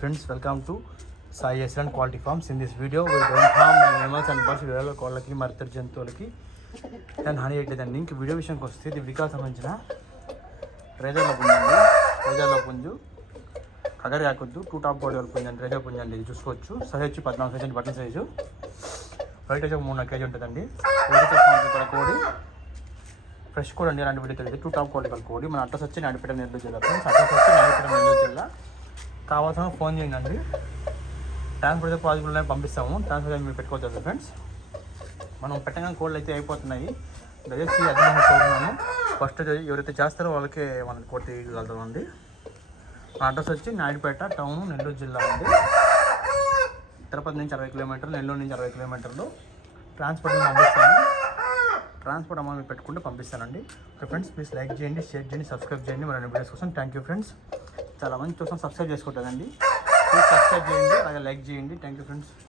Friends welcome to Sai S and quality farms this video farm don't and birds వేరే కోళ్ళకి మరి ఇతర జంతువులకి దాన్ని హాని చేయట్లేదండి ఇంక వీడియో విషయానికి వస్తే ఇది వికాస్ సంబంధించిన రేజర్ల పుంజండి. అండి రేజర్ల పుంజు కగరి కాకొద్దు టూ టాప్ బాడీ వరకు పుంజండి రేజర్ పుంజండి ఇది చూసుకోవచ్చు. సైజ్ వచ్చి పద్నాలుగు సైజ్ అండి బట్టల సైజు వైట్ వచ్చి ఒక మూడున్నర కేజీ ఉంటుందండి కోడి. ఫ్రెష్ కూడా అండి అలాంటి వీడియో తెలియదు. టూ టాప్ క్వాలిటీ కోడి. మన అడ్రస్ వచ్చి నాడిపేట నెల్లూరు జిల్లా. ఫ్రెండ్స్ అడ్రస్ వచ్చి కావాల్సిన ఫోన్ చేయండి అండి. ట్రాన్స్పోర్ట్ అయితే పంపిస్తాము ఉన్నాయి పంపిస్తాము. ట్రాన్స్పోర్ట్ మీరు పెట్టుకోవచ్చు ఫ్రెండ్స్ మనం పెట్టగానే కోళ్ళు అయితే అయిపోతున్నాయి. దయచేసి అర్థం కోరుతున్నాను ఫస్ట్ ఎవరైతే చేస్తారో వాళ్ళకే మనం కోట్ తీయగలుగుతామండి మా అడ్రస్ వచ్చి నాయుడుపేట టౌన్ నెల్లూరు జిల్లా అండి. తిరుపతి నుంచి అరవై కిలోమీటర్లు నెల్లూరు నుంచి అరవై కిలోమీటర్లు. ట్రాన్స్పోర్ట్ పంపిస్తాను. ట్రాన్స్పోర్ట్ అమౌంట్ మీరు పెట్టుకుంటే పంపిస్తానండి. ఓకే ఫ్రెండ్స్ ప్లీజ్ లైక్ చేయండి షేర్ చేయండి సబ్స్క్రైబ్ చేయండి. మరిన్ని వీడియోస్ కోసం థ్యాంక్ యూ ఫ్రెండ్స్ చాలా మంది చూసాం సబ్స్క్రైబ్ చేసుకుంటుందండి ప్లీజ్ సబ్స్క్రైబ్ చేయండి. అలాగే లైక్ చేయండి. Thank you friends